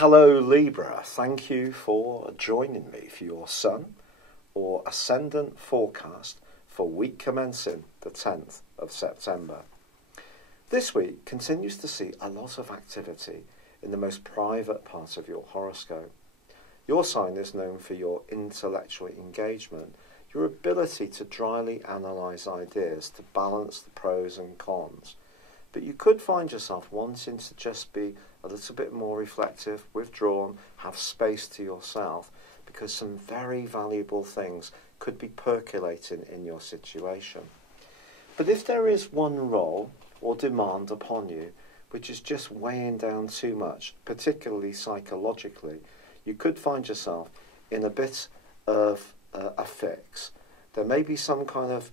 Hello Libra, thank you for joining me for your Sun or Ascendant forecast for week commencing the 10th of September. This week continues to see a lot of activity in the most private part of your horoscope. Your sign is known for your intellectual engagement, your ability to dryly analyse ideas to balance the pros and cons. But you could find yourself wanting to just be a little bit more reflective, withdrawn, have space to yourself, because some very valuable things could be percolating in your situation. But if there is one role or demand upon you which is just weighing down too much, particularly psychologically, you could find yourself in a bit of a fix. There may be some kind of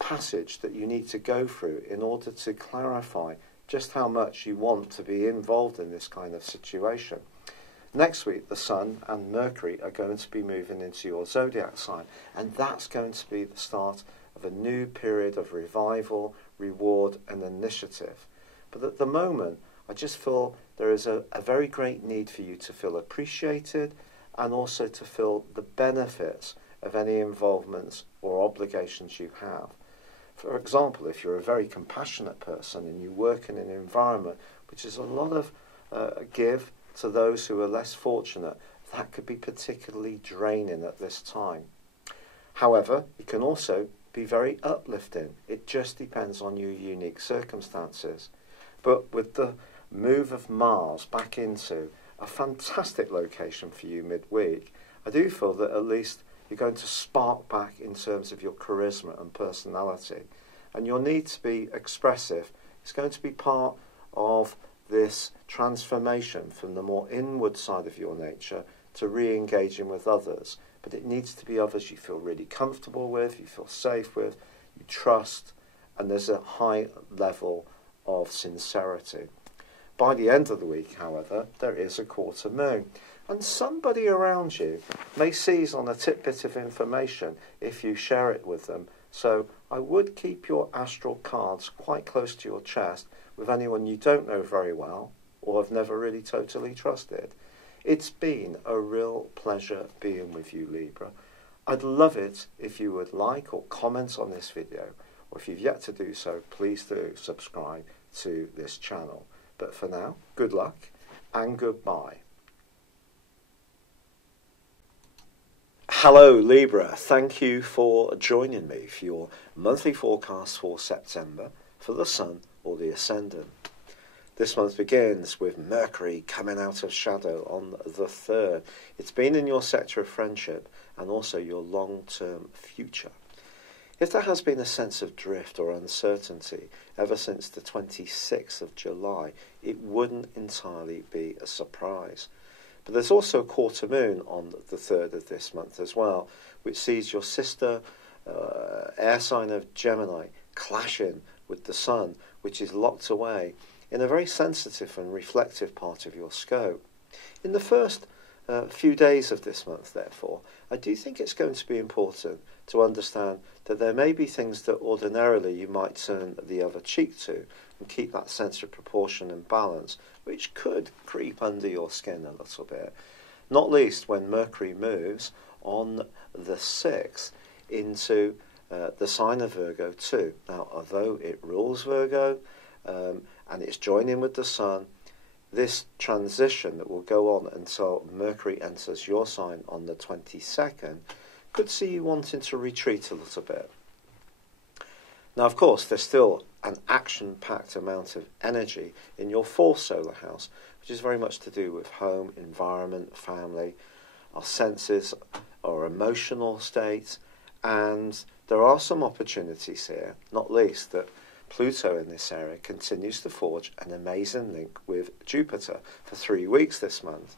passage that you need to go through in order to clarify just how much you want to be involved in this kind of situation. Next week, the Sun and Mercury are going to be moving into your Zodiac sign, and that's going to be the start of a new period of revival, reward and initiative. But at the moment, I just feel there is a very great need for you to feel appreciated and also to feel the benefits of any involvements or obligations you have. For example, if you're a very compassionate person and you work in an environment which is a lot of give to those who are less fortunate, that could be particularly draining at this time. However, it can also be very uplifting. It just depends on your unique circumstances. But with the move of Mars back into a fantastic location for you midweek, I do feel that at least you're going to spark back in terms of your charisma and personality. And your need to be expressive is going to be part of this transformation from the more inward side of your nature to re-engaging with others. But it needs to be others you feel really comfortable with, you feel safe with, you trust, and there's a high level of sincerity. By the end of the week, however, there is a quarter moon. And somebody around you may seize on a tidbit of information if you share it with them. So I would keep your astral cards quite close to your chest with anyone you don't know very well or have never really totally trusted. It's been a real pleasure being with you, Libra. I'd love it if you would like or comment on this video, or if you've yet to do so, please do subscribe to this channel. But for now, good luck and goodbye. Hello Libra, thank you for joining me for your monthly forecast for September for the Sun or the Ascendant. This month begins with Mercury coming out of shadow on the 3rd. It's been in your sector of friendship and also your long-term future. If there has been a sense of drift or uncertainty ever since the 26th of July, it wouldn't entirely be a surprise. But there's also a quarter moon on the 3rd of this month as well, which sees your sister air sign of Gemini clashing with the Sun, which is locked away in a very sensitive and reflective part of your scope. In the first few days of this month, therefore, I do think it's going to be important to understand that there may be things that ordinarily you might turn the other cheek to and keep that sense of proportion and balance, which could creep under your skin a little bit, not least when Mercury moves on the 6th into the sign of Virgo too. Now, although it rules Virgo and it's joining with the Sun, this transition that will go on until Mercury enters your sign on the 22nd could see you wanting to retreat a little bit. Now, of course, there's still an action-packed amount of energy in your 4th solar house, which is very much to do with home, environment, family, our senses, our emotional state, and there are some opportunities here, not least that Pluto in this area continues to forge an amazing link with Jupiter for 3 weeks this month.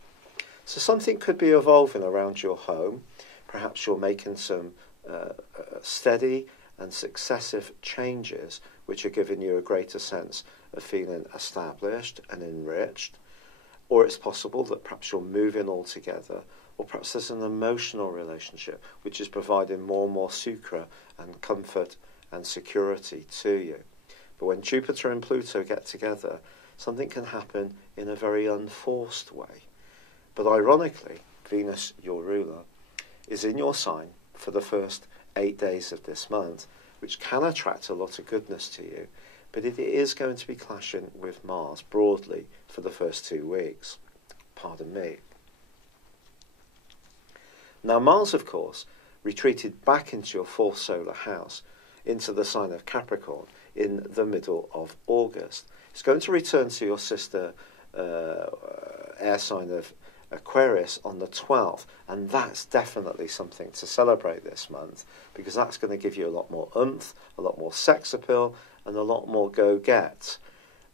So something could be evolving around your home. Perhaps you're making some steady and successive changes which are giving you a greater sense of feeling established and enriched. Or it's possible that perhaps you're moving altogether, or perhaps there's an emotional relationship which is providing more and more sucra and comfort and security to you. But when Jupiter and Pluto get together, something can happen in a very unforced way. But ironically, Venus, your ruler, is in your sign for the first 8 days of this month, which can attract a lot of goodness to you, but it is going to be clashing with Mars broadly for the first 2 weeks. Pardon me. Now, Mars, of course, retreated back into your 4th solar house, into the sign of Capricorn, in the middle of August. It's going to return to your sister air sign of Aquarius on the 12th, and that's definitely something to celebrate this month, because that's going to give you a lot more oomph, a lot more sex appeal, and a lot more go-get.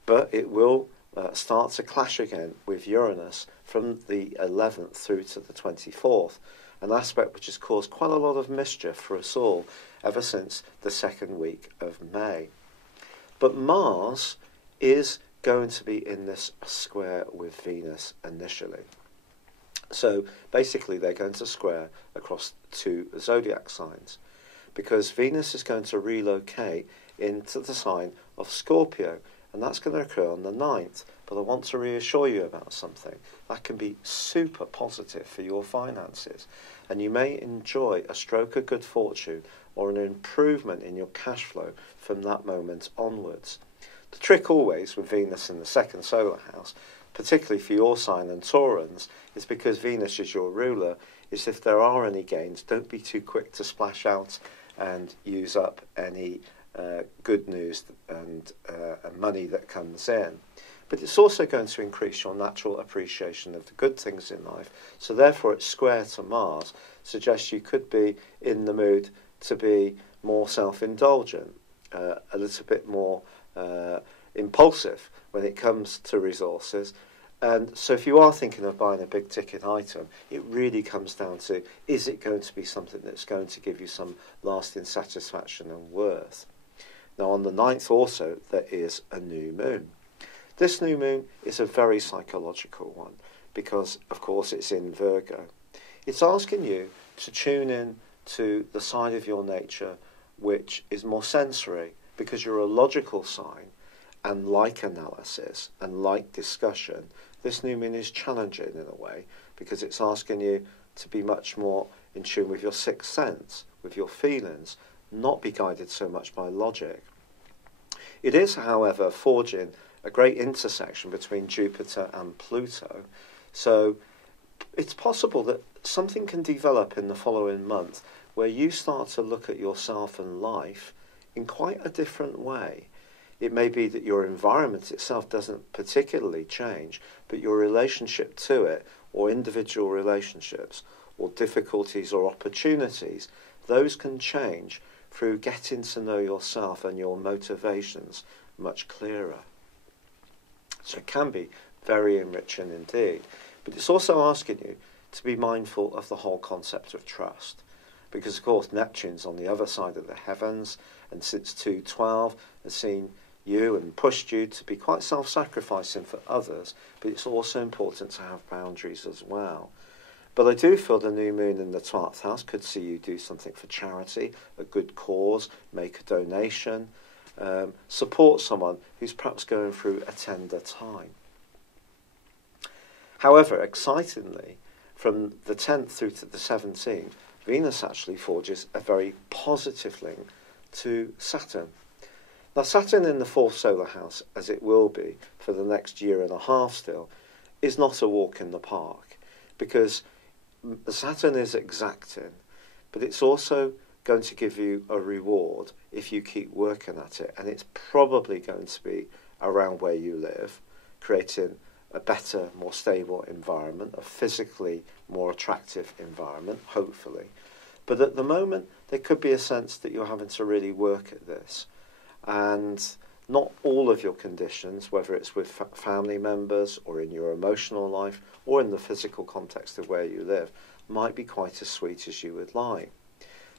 But it will start to clash again with Uranus from the 11th through to the 24th, an aspect which has caused quite a lot of mischief for us all ever since the 2nd week of May. But Mars is going to be in this square with Venus initially. So basically they're going to square across 2 zodiac signs, because Venus is going to relocate into the sign of Scorpio, and that's going to occur on the 9th. But I want to reassure you about something. That can be super positive for your finances, and you may enjoy a stroke of good fortune or an improvement in your cash flow from that moment onwards. The trick always with Venus in the 2nd solar house, particularly for your sign and Taurans, is because Venus is your ruler, is if there are any gains, don't be too quick to splash out and use up any good news and money that comes in. But it's also going to increase your natural appreciation of the good things in life. So therefore, it's square to Mars suggests you could be in the mood to be more self-indulgent, a little bit more impulsive when it comes to resources. And so if you are thinking of buying a big ticket item, it really comes down to, is it going to be something that's going to give you some lasting satisfaction and worth? Now, on the 9th also, there is a new moon. This new moon is a very psychological one because, of course, it's in Virgo. It's asking you to tune in to the side of your nature which is more sensory, because you're a logical sign and like analysis and like discussion. This new moon is challenging in a way because it's asking you to be much more in tune with your sixth sense, with your feelings, not be guided so much by logic. It is, however, forging a great intersection between Jupiter and Pluto, so it's possible that something can develop in the following month where you start to look at yourself and life in quite a different way. It may be that your environment itself doesn't particularly change, but your relationship to it, or individual relationships, or difficulties or opportunities, those can change through getting to know yourself and your motivations much clearer. So it can be very enriching indeed. But it's also asking you to be mindful of the whole concept of trust. Because, of course, Neptune's on the other side of the heavens, and since 212 has seen you and pushed you to be quite self-sacrificing for others, but it's also important to have boundaries as well. But I do feel the new moon in the 12th house could see you do something for charity, a good cause, make a donation, support someone who's perhaps going through a tender time. However, excitingly, from the 10th through to the 17th, Venus actually forges a very positive link to Saturn. Now, Saturn in the 4th solar house, as it will be for the next year and a half still, is not a walk in the park, because Saturn is exacting, but it's also going to give you a reward if you keep working at it, and it's probably going to be around where you live, creating a better, more stable environment, a physically more attractive environment, hopefully. But at the moment, there could be a sense that you're having to really work at this. And not all of your conditions, whether it's with family members or in your emotional life or in the physical context of where you live, might be quite as sweet as you would like.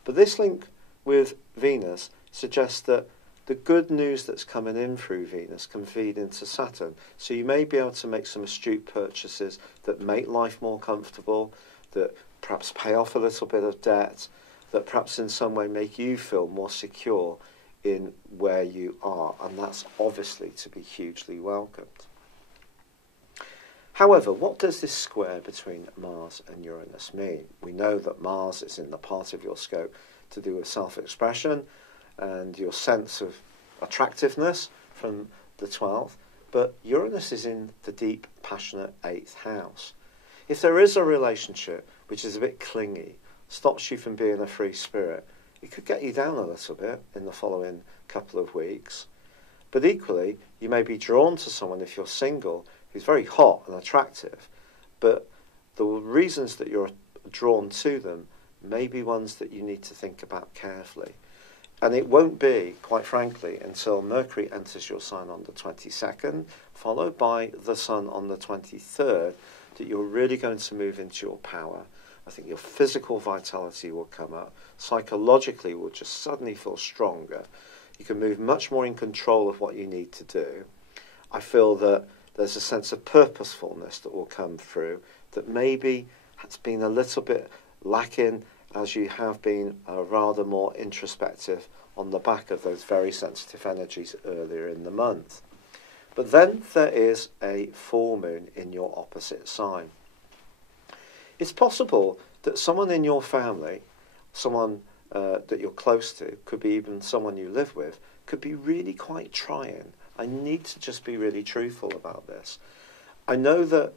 But this link with Venus suggests that the good news that's coming in through Venus can feed into Saturn. So you may be able to make some astute purchases that make life more comfortable, that perhaps pay off a little bit of debt, that perhaps in some way make you feel more secure in where you are, and that's obviously to be hugely welcomed. However, what does this square between Mars and Uranus mean? We know that Mars is in the part of your scope to do with self-expression and your sense of attractiveness from the 12th, but Uranus is in the deep, passionate 8th house. If there is a relationship which is a bit clingy, stops you from being a free spirit, it could get you down a little bit in the following couple of weeks. But equally, you may be drawn to someone, if you're single, who's very hot and attractive, but the reasons that you're drawn to them may be ones that you need to think about carefully. And it won't be, quite frankly, until Mercury enters your sign on the 22nd, followed by the Sun on the 23rd, that you're really going to move into your power. I think your physical vitality will come up. Psychologically, will just suddenly feel stronger. You can move much more in control of what you need to do. I feel that there's a sense of purposefulness that will come through that maybe has been a little bit lacking as you have been rather more introspective on the back of those very sensitive energies earlier in the month. But then there is a full moon in your opposite sign. It's possible that someone in your family, someone that you're close to, could be even someone you live with, could be really quite trying. I need to just be really truthful about this. I know that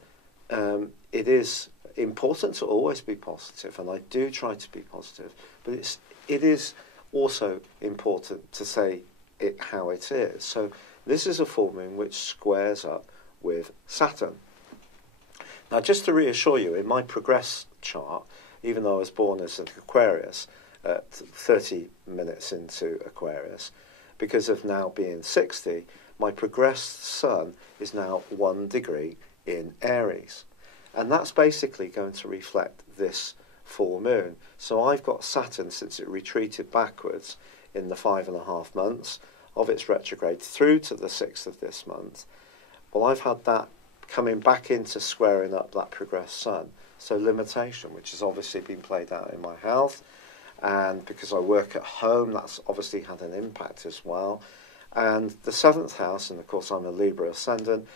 it is important to always be positive, and I do try to be positive, but it is also important to say it how it is. So this is a full moon which squares up with Saturn. Now, just to reassure you, in my progress chart, even though I was born as an Aquarius, 30 minutes into Aquarius, because of now being 60, my progressed Sun is now 1 degree in Aries. And that's basically going to reflect this full moon. So I've got Saturn, since it retreated backwards in the 5.5 months of its retrograde through to the 6th of this month. Well, I've had that coming back into squaring up that progressed Sun. So limitation, which has obviously been played out in my health. And because I work at home, that's obviously had an impact as well. And the 7th house, and of course I'm a Libra ascendant,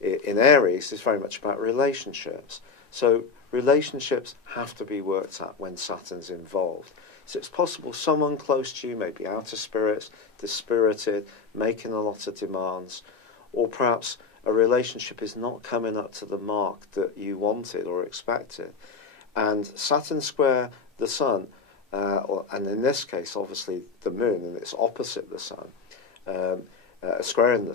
in Aries is very much about relationships. So relationships have to be worked at when Saturn's involved. So it's possible someone close to you may be out of spirits, dispirited, making a lot of demands, or perhaps a relationship is not coming up to the mark that you wanted or expected. And Saturn square the Sun, and in this case obviously the Moon, and it's opposite the Sun, squaring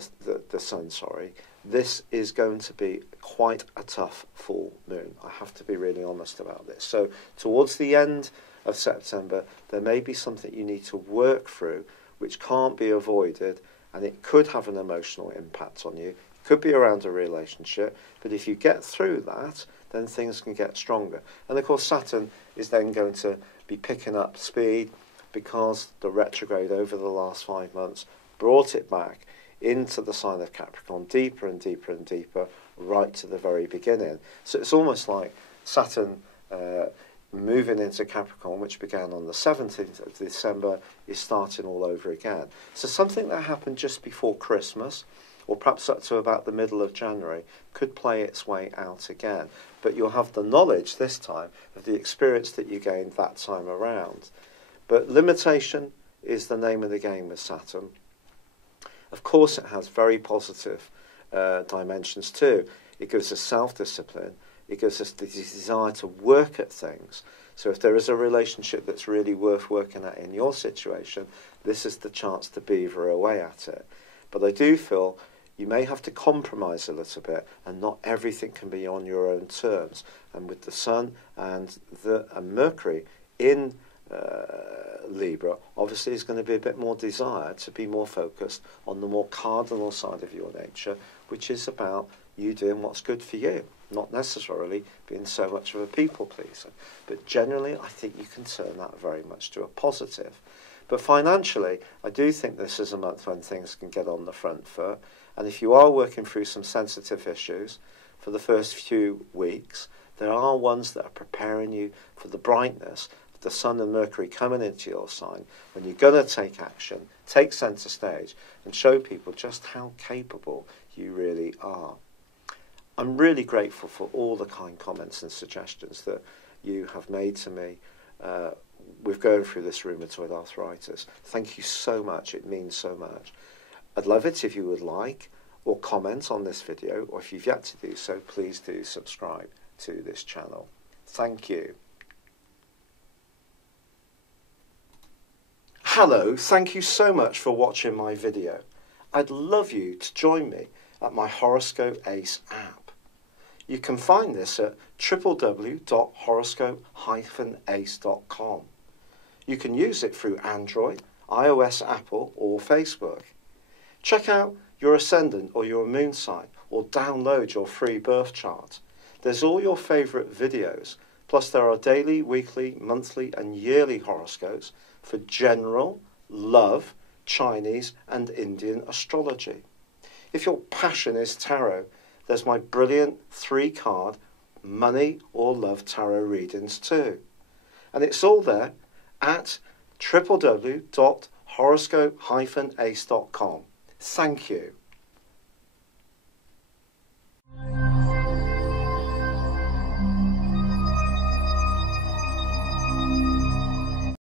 the Sun, sorry, this is going to be quite a tough full moon. I have to be really honest about this. So towards the end of September, there may be something you need to work through which can't be avoided, and it could have an emotional impact on you. It could be around a relationship, but if you get through that, then things can get stronger. And of course Saturn is then going to be picking up speed because the retrograde over the last 5 months brought it back into the sign of Capricorn, deeper and deeper and deeper, right to the very beginning. So it's almost like Saturn moving into Capricorn, which began on the 17th of December, is starting all over again. So something that happened just before Christmas, or perhaps up to about the middle of January, could play its way out again. But you'll have the knowledge this time of the experience that you gained that time around. But limitation is the name of the game with Saturn. Of course, it has very positive dimensions too. It gives us self-discipline. It gives us the desire to work at things. So if there is a relationship that's really worth working at in your situation, this is the chance to beaver away at it. But I do feel you may have to compromise a little bit, and not everything can be on your own terms. And with the Sun and Mercury in Libra, obviously is going to be a bit more desire to be more focused on the more cardinal side of your nature, which is about you doing what's good for you, not necessarily being so much of a people pleaser. But generally, I think you can turn that very much to a positive. But financially, I do think this is a month when things can get on the front foot. And if you are working through some sensitive issues for the first few weeks, there are ones that are preparing you for the brightness the Sun and Mercury coming into your sign, when you're going to take action, take centre stage, and show people just how capable you really are. I'm really grateful for all the kind comments and suggestions that you have made to me with going through this rheumatoid arthritis. Thank you so much. It means so much. I'd love it if you would like or comment on this video, or if you've yet to do so, please do subscribe to this channel. Thank you. Hello, thank you so much for watching my video. I'd love you to join me at my Horoscope Ace app. You can find this at www.horoscope-ace.com. You can use it through Android, iOS, Apple or Facebook. Check out your ascendant or your moon sign, or download your free birth chart. There's all your favourite videos, plus there are daily, weekly, monthly and yearly horoscopes for general, love, Chinese and Indian astrology. If your passion is tarot, there's my brilliant 3-card money or love tarot readings too. And it's all there at www.horoscope-ace.com. Thank you.